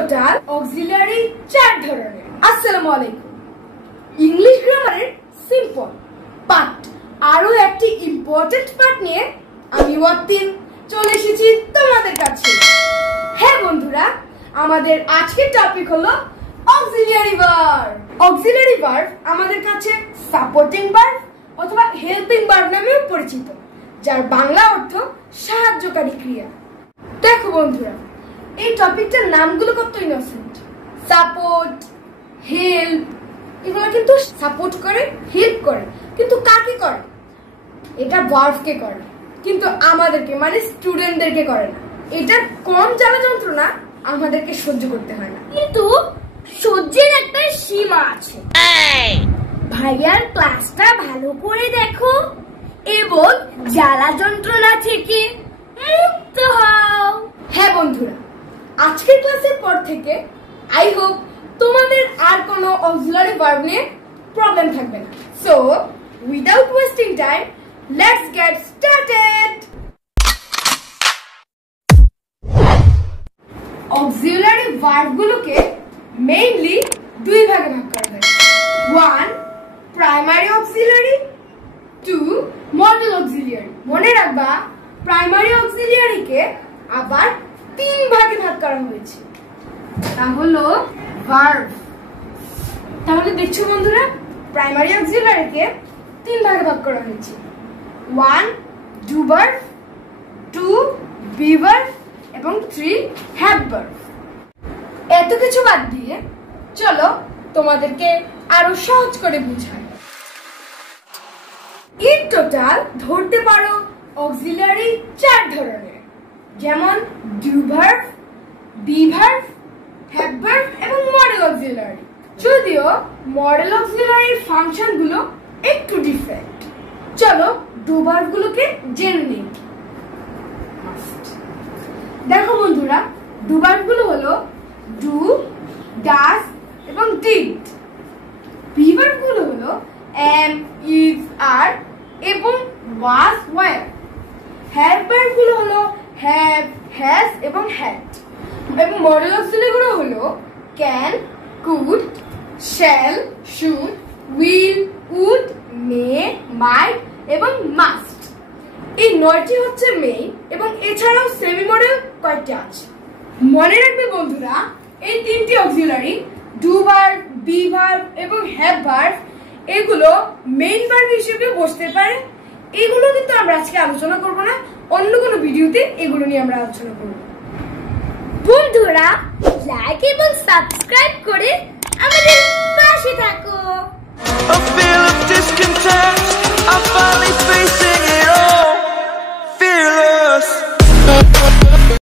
Total auxiliary চার ধরনের। আসসালামু আলাইকুম। ইংলিশ গ্রামারের সিম্পল বাট আরো একটি ইম্পর্টেন্ট পার্ট নিয়ে আমি ওয়াতিন চলে এসেছি তোমাদের কাছে। হ্যাঁ বন্ধুরা, আমাদের আজকের টপিক হলো অক্সিলারি ভার্ব। অক্সিলারি ভার্ব আমাদের কাছে সাপোর্টিং ভার্ব অথবা হেল্পিং ভার্ব নামেও পরিচিত, যার বাংলা অর্থ সাহায্যকারী ক্রিয়া। দেখো বন্ধুরা, এই টপিকটার নামগুলো কত ইনোসেন্ট। সাপোর্ট, হেল্প, এগুলো কিন্তু সাপোর্ট করে, হেল্প করে, কিন্তু কাকে করে? এটা ভার্বকে করে, কিন্তু আমাদেরকে মানে স্টুডেন্টদেরকে করে না। এটার কম জ্বালা যন্ত্রণা আমাদেরকে সহ্য করতে হয় না, কিন্তু সহ্যের একটা সীমা আছে। ভাইয়ার ক্লাসটা ভালো করে দেখো এবং জ্বালা যন্ত্রণা থেকে মুক্ত হও। হ্যাঁ বন্ধুরা, আজকের ক্লাসের পর থেকে আই হোপ তোমাদের আর কোনো অক্সিলারি ভার্ব নিয়ে প্রবলেম থাকবে না। So without wasting time, let's get started. Auxiliary ভার্বগুলোকে মেইনলি দুই ভাগে ভাগ করা যায়। 1 প্রাইমারি অক্সিলারি, 2 মডেল অক্সিলিয়ারি। মনে রাখবা, প্রাইমারি অক্সিলিয়ারিকে আবার তিন ভাগে ভাগ করা হয়েছে, তা হলো ভার্ব। তাহলে দেখছো বন্ধুরা, প্রাইমারি অক্সিলিয়ারিকে তিন ভাগে ভাগ করা হয়েছে। 1 ডু ভার্ব, 2 বি ভার্ব এবং 3 হ্যাভ ভার্ব। এত কিছু বাদ দিয়ে চলো তোমাদেরকে আরো সহজ করে বুঝাই। ইন টোটাল ধরতে পারো অক্সিলারি চার ধরনের, যেমন do verb, be verb, have verb এবং মডেল অক্সিলারি। যদিও মডেল অক্সিলারির ফাংশন গুলো একটু ডিফারেন্ট। চলো ডু ভার্ব গুলোকে জেনে নিই। দেখো বন্ধুরা, ডু ভার্ব গুলো হলো ডু, ডাজ এবং ডিড। বি ভার্ব গুলো হলো am, is, are এবং was, were। হ্যাভ ভার্ব গুলো হলো have, has এবং had। এবং মডেল অক্সিলারি গুলো হলো can, could, shall, should, will, would, may, might এবং must। এই 9টি হচ্ছে মেইন, এবং এছাড়াও সেমি মডেল কয়েকটি আছে। মনে রাখবে বন্ধুরা, এই তিনটি auxiliary do verb, be verb এবং হ্যাভ ভার্ব, এগুলো মেইন ভার্ব হিসেবে বসতে পারে। এগুলো কিন্তু আমরা আজকে আলোচনা করব না, অন্য কোনো ভিডিওতে এগুলো নিয়ে আমরা আলোচনা করব। বন্ধুরা,